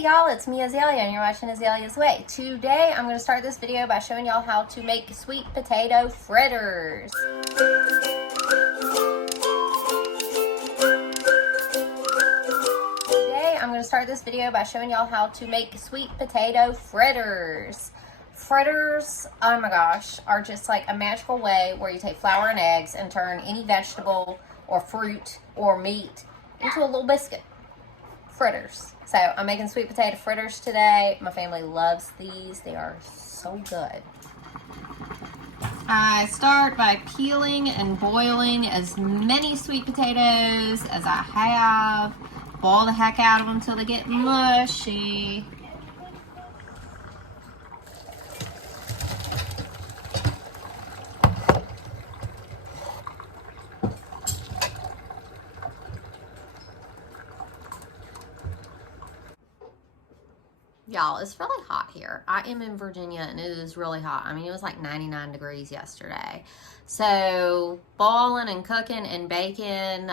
Hey y'all, it's me Azalea and you're watching Azalea's Way. Today I'm going to start this video by showing y'all how to make sweet potato fritters. Fritters, oh my gosh, are just like a magical way where you take flour and eggs and turn any vegetable or fruit or meat into a little biscuit. Fritters. So I'm making sweet potato fritters today. My family loves these. They are so good. I start by peeling and boiling as many sweet potatoes as I have. Boil the heck out of them until they get mushy. Y'all, it's really hot here. I am in Virginia and it is really hot. I mean, it was like 99 degrees yesterday. So boiling and cooking and baking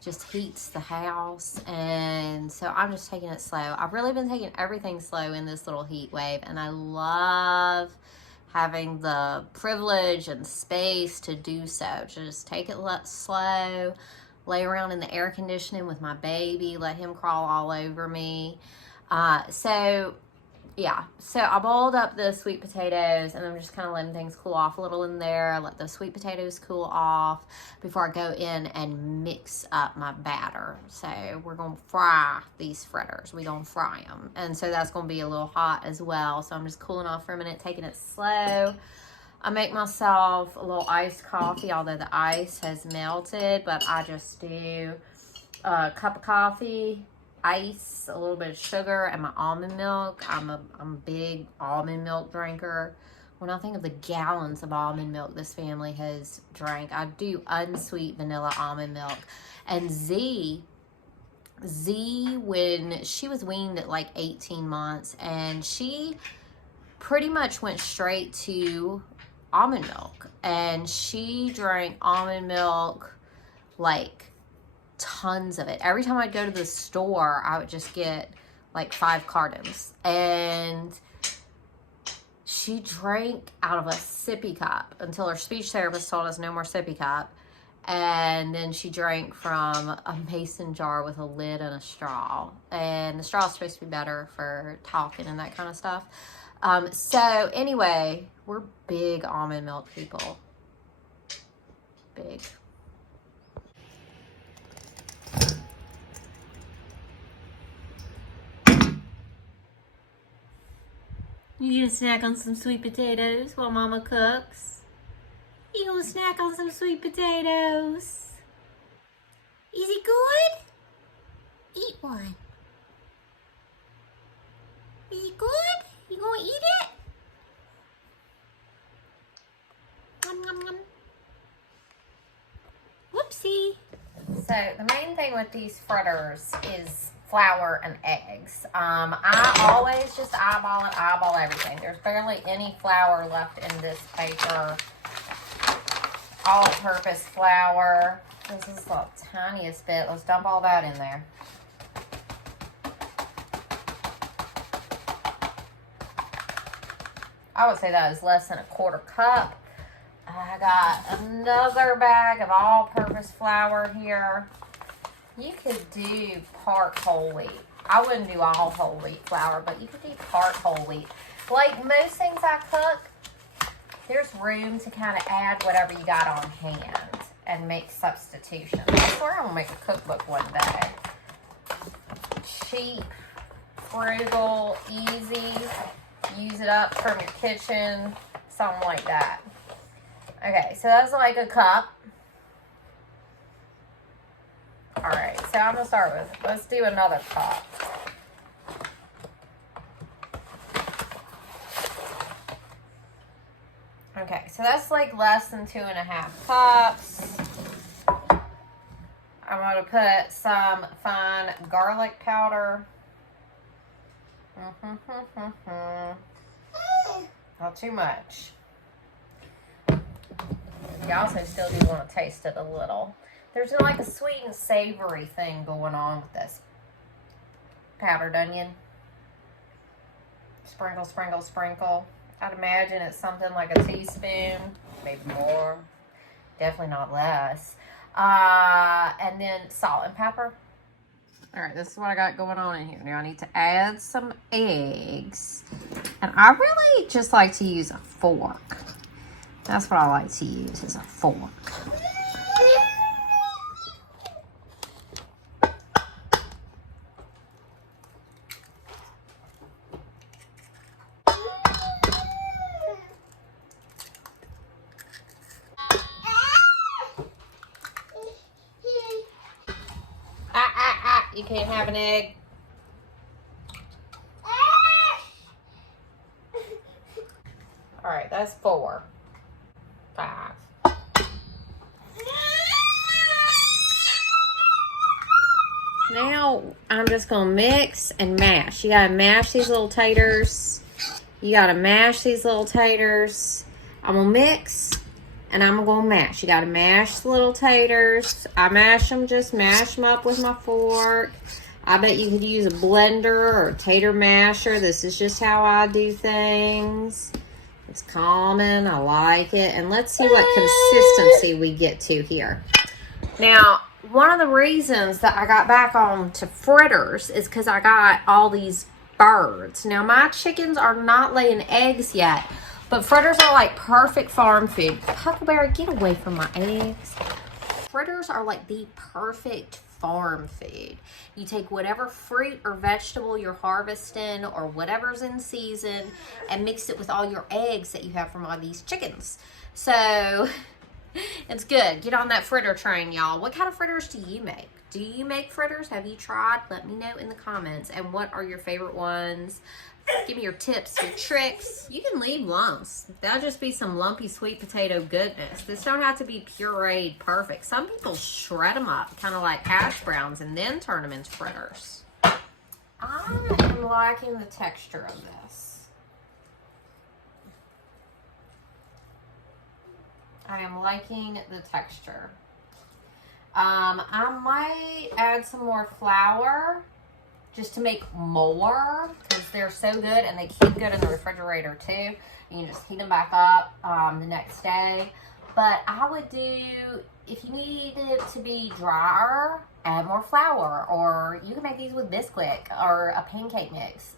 just heats the house. And so I'm just taking it slow. I've really been taking everything slow in this little heat wave. And I love having the privilege and space to do so. Just take it slow, lay around in the air conditioning with my baby, let him crawl all over me. So I boiled up the sweet potatoes and I'm just kind of letting things cool off a little in there. Let the sweet potatoes cool off before I go in and mix up my batter. So we're going to fry these fritters. We're going to fry them. And so that's going to be a little hot as well. So I'm just cooling off for a minute, taking it slow. I make myself a little iced coffee, although the ice has melted, but I just do a cup of coffee, ice, a little bit of sugar, and my almond milk. I'm a big almond milk drinker. When I think of the gallons of almond milk this family has drank, I do unsweet vanilla almond milk. And Z, when she was weaned at like 18 months, and she pretty much went straight to almond milk. And she drank almond milk like tons of it. Every time I'd go to the store, I would just get like 5 cartons. And she drank out of a sippy cup until her speech therapist told us no more sippy cup. And then she drank from a mason jar with a lid and a straw. And the straw is supposed to be better for talking and that kind of stuff. So anyway, we're big almond milk people. Big. You gonna snack on some sweet potatoes while Mama cooks? You gonna snack on some sweet potatoes? Is it good? Eat one. Is it good? You gonna eat it? Nom, nom, nom. Whoopsie. So the main thing with these fritters is flour and eggs. I always just eyeball everything. There's barely any flour left in this paper. All-purpose flour. This is the tiniest bit. Let's dump all that in there. I would say that is less than a 1/4 cup. I got another bag of all-purpose flour here. You could do part whole wheat. I wouldn't do all whole wheat flour, but you could do part whole wheat. Like most things I cook, there's room to kind of add whatever you got on hand and make substitutions. I swear I'm gonna make a cookbook one day. Cheap, frugal, easy. Use it up from your kitchen, something like that. Okay, so that's like a cup. Alright, so I'm going to start with, let's do another cup. Okay, so that's like less than 2.5 cups. I'm going to put some fine garlic powder. Not too much. You also still do want to taste it a little. There's like a sweet and savory thing going on with this. powdered onion. Sprinkle, sprinkle, sprinkle. I'd imagine it's something like a teaspoon, maybe more. Definitely not less. And then salt and pepper. All right, this is what I got going on in here. Now I need to add some eggs. And I really just like to use a fork. That's what I like to use, is a fork. You can't have an egg. All right, that's 4, 5. Now I'm just gonna mix and mash. You gotta mash these little taters. You gotta mash these little taters. I'm gonna mix and I'm gonna mash. You gotta mash the little taters. I mash them, just mash them up with my fork. I bet you could use a blender or a tater masher. This is just how I do things. It's common, I like it. And let's see what consistency we get to here. Now, one of the reasons that I got back on to fritters is because I got all these birds. Now, my chickens are not laying eggs yet, but fritters are like perfect farm food. Huckleberry, get away from my eggs. Fritters are like the perfect farm food. You take whatever fruit or vegetable you're harvesting or whatever's in season and mix it with all your eggs that you have from all these chickens. So it's good. Get on that fritter train, y'all. What kind of fritters do you make? Do you make fritters? Have you tried? Let me know in the comments. And what are your favorite ones? Give me your tips, your tricks. You can leave lumps. That'll just be some lumpy sweet potato goodness. This don't have to be pureed perfect. Some people shred them up, kind of like hash browns, and then turn them into fritters. I am liking the texture of this. I am liking the texture. I might add some more flour just to make more, because they're so good and they keep good in the refrigerator too. You can just heat them back up the next day. But I would do, if you need it to be drier, add more flour, or you can make these with Bisquick or a pancake mix.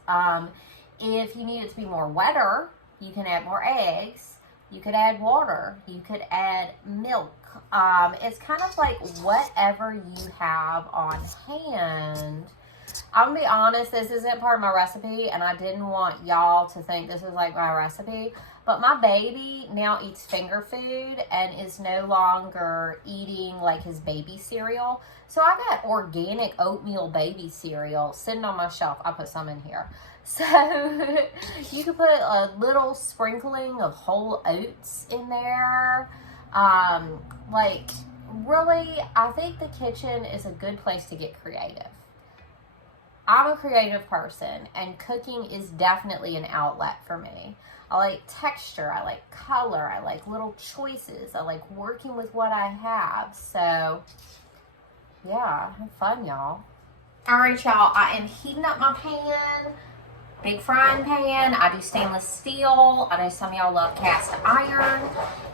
If you need it to be more wetter, you can add more eggs. You could add water. You could add milk. It's kind of like whatever you have on hand. I'm gonna be honest, this isn't part of my recipe, and I didn't want y'all to think this is like my recipe, but my baby now eats finger food and is no longer eating like his baby cereal. So I got organic oatmeal baby cereal sitting on my shelf. I put some in here. So you can put a little sprinkling of whole oats in there. Like, really, I think the kitchen is a good place to get creative. I'm a creative person, and cooking is definitely an outlet for me. I like texture, I like color, I like little choices, I like working with what I have. So, yeah, have fun, y'all. All right, y'all, I am heating up my pan. Big frying pan. I do stainless steel. I know some of y'all love cast iron.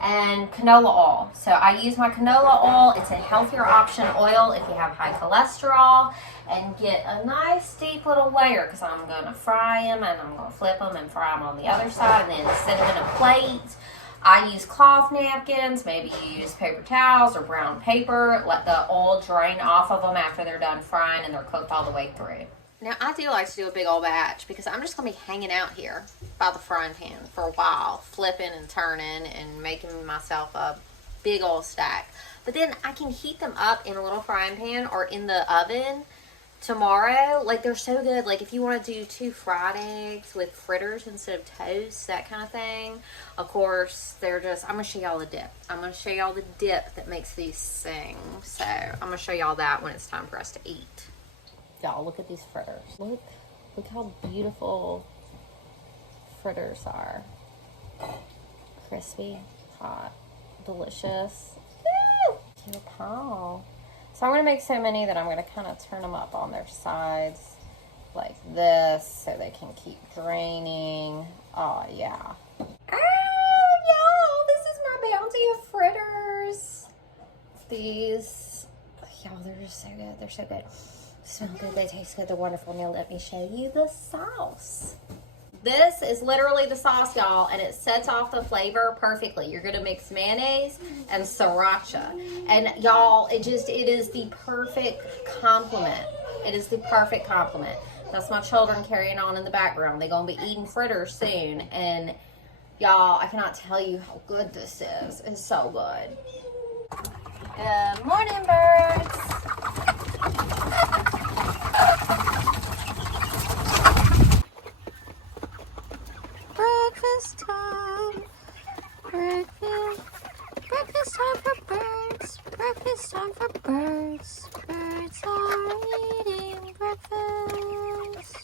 And canola oil. So I use my canola oil. It's a healthier option oil if you have high cholesterol. And get a nice deep little layer, because I'm going to fry them and I'm going to flip them and fry them on the other side and then set them in a plate. I use cloth napkins. Maybe you use paper towels or brown paper. Let the oil drain off of them after they're done frying and they're cooked all the way through. Now, I do like to do a big old batch because I'm just going to be hanging out here by the frying pan for a while, flipping and turning and making myself a big old stack. But then I can heat them up in a little frying pan or in the oven tomorrow. Like, they're so good. Like, if you want to do 2 fried eggs with fritters instead of toast, that kind of thing. Of course, they're just, I'm going to show y'all the dip. I'm going to show y'all the dip that makes these sing. So, I'm going to show y'all that when it's time for us to eat. Y'all, look at these fritters. Look how beautiful fritters are. Crispy, hot, delicious. Woo! Cute pal. So I'm going to make so many that I'm going to kind of turn them up on their sides like this so they can keep draining. Oh, yeah. Oh, y'all, this is my bounty of fritters. These, y'all, they're just so good. They're so good. They smell good. They taste good. They're wonderful. Now let me show you the sauce. This is literally the sauce, y'all, and it sets off the flavor perfectly. You're gonna mix mayonnaise and sriracha, and y'all, it is the perfect complement. It is the perfect complement. That's my children carrying on in the background. They're gonna be eating fritters soon, and y'all, I cannot tell you how good this is. It's so good. Good morning, birds. Breakfast time. Breakfast time for birds. Breakfast time for birds. Birds are eating breakfast.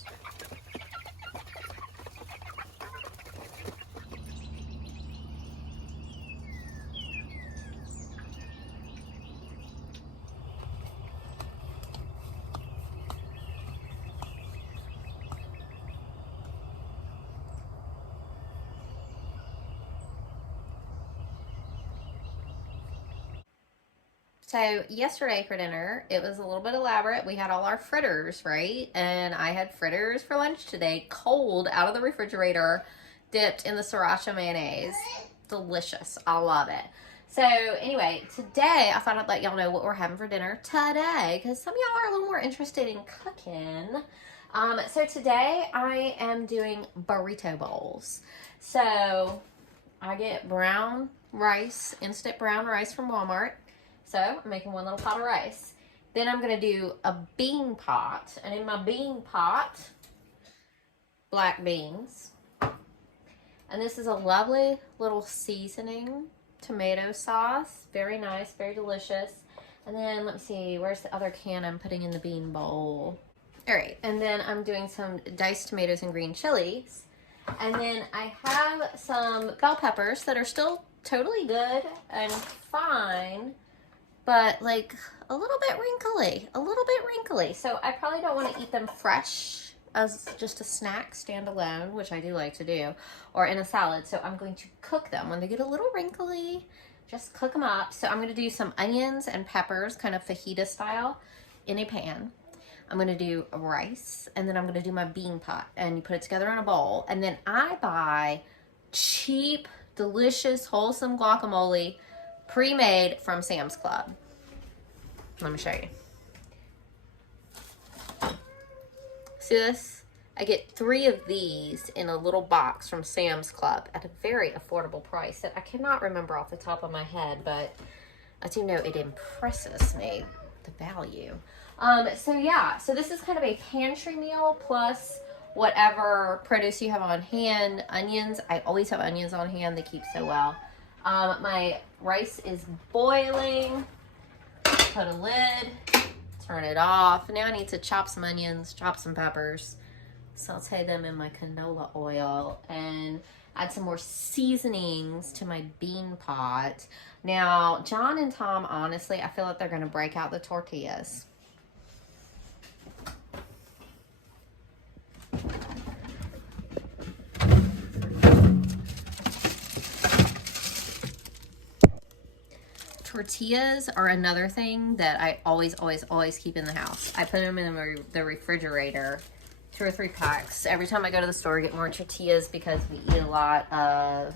So yesterday for dinner, it was a little bit elaborate. We had all our fritters, right? And I had fritters for lunch today, cold out of the refrigerator, dipped in the sriracha mayonnaise. Delicious. I love it. So anyway, today I thought I'd let y'all know what we're having for dinner today, because some of y'all are a little more interested in cooking. So today I am doing burrito bowls. So I get brown rice, instant brown rice from Walmart. So I'm making one little pot of rice. Then I'm going to do a bean pot. And in my bean pot, black beans. And this is a lovely little seasoning tomato sauce. Very nice, very delicious. And then let me see, where's the other can I'm putting in the bean bowl? All right, and then I'm doing some diced tomatoes and green chilies. And then I have some bell peppers that are still totally good and fine, but like a little bit wrinkly. So I probably don't want to eat them fresh as just a snack standalone, which I do like to do, or in a salad. So I'm going to cook them. When they get a little wrinkly, just cook them up. So I'm going to do some onions and peppers, kind of fajita style, in a pan. I'm going to do rice, and then I'm going to do my bean pot, and you put it together in a bowl. And then I buy cheap, delicious, wholesome guacamole pre-made from Sam's Club. Let me show you. See this? I get 3 of these in a little box from Sam's Club at a very affordable price that I cannot remember off the top of my head, but I do know it impresses me, the value. So yeah, so this is kind of a pantry meal plus whatever produce you have on hand. Onions, I always have onions on hand. They keep so well. My rice is boiling. Put a lid, turn it off. Now I need to chop some onions, chop some peppers, saute them in my canola oil, and add some more seasonings to my bean pot. Now, John and Tom, honestly, I feel like they're going to break out the tortillas. Tortillas are another thing that I always keep in the house. I put them in the refrigerator, 2 or 3 packs. Every time I go to the store, I get more tortillas because we eat a lot of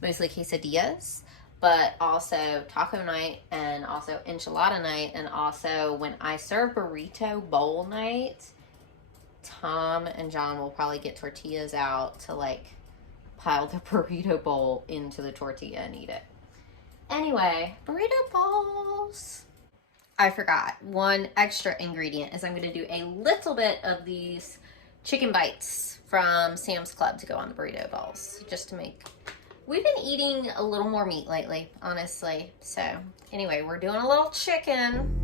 mostly quesadillas, but also taco night and also enchilada night. And also when I serve burrito bowl night, Tom and John will probably get tortillas out to like pile the burrito bowl into the tortilla and eat it. Anyway, burrito bowls. I forgot. One extra ingredient is I'm going to do a little bit of these chicken bites from Sam's Club to go on the burrito bowls. Just to make... We've been eating a little more meat lately, honestly. So, anyway, we're doing a little chicken.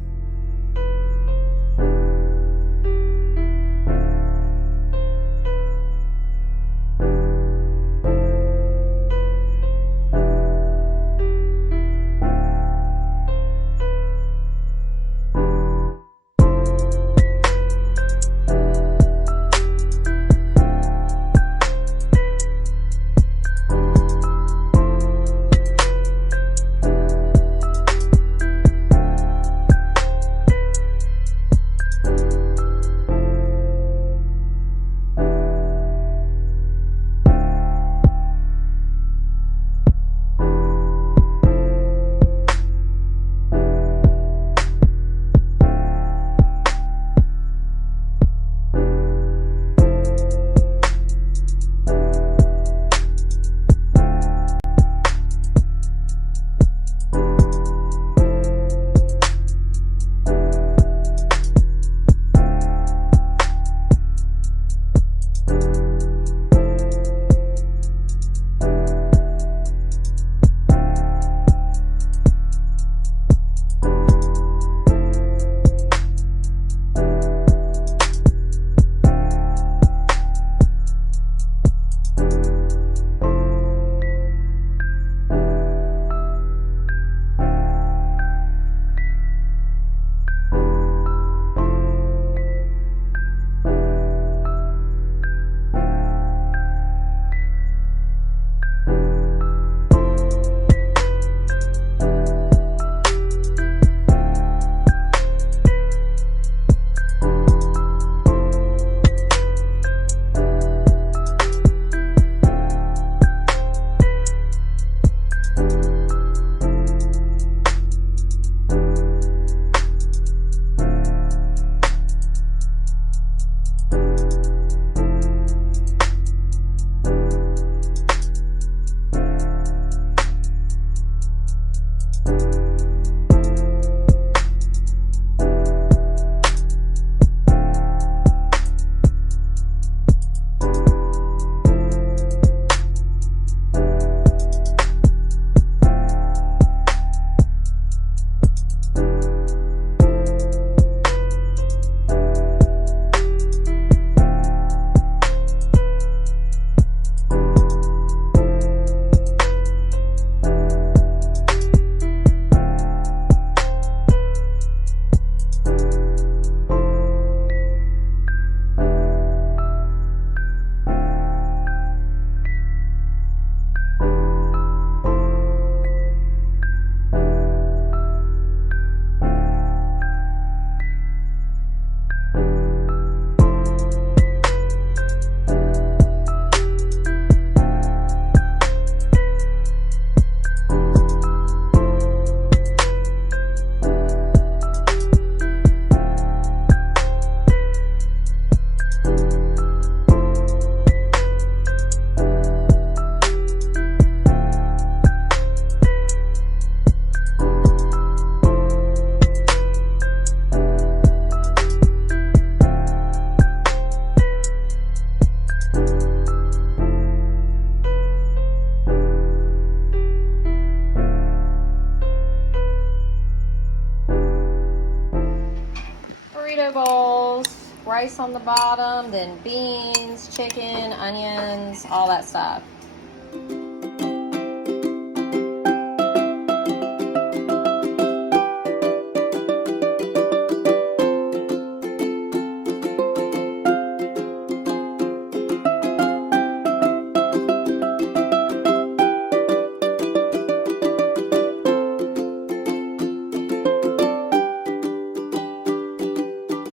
vegetables, rice on the bottom, then beans, chicken, onions, all that stuff.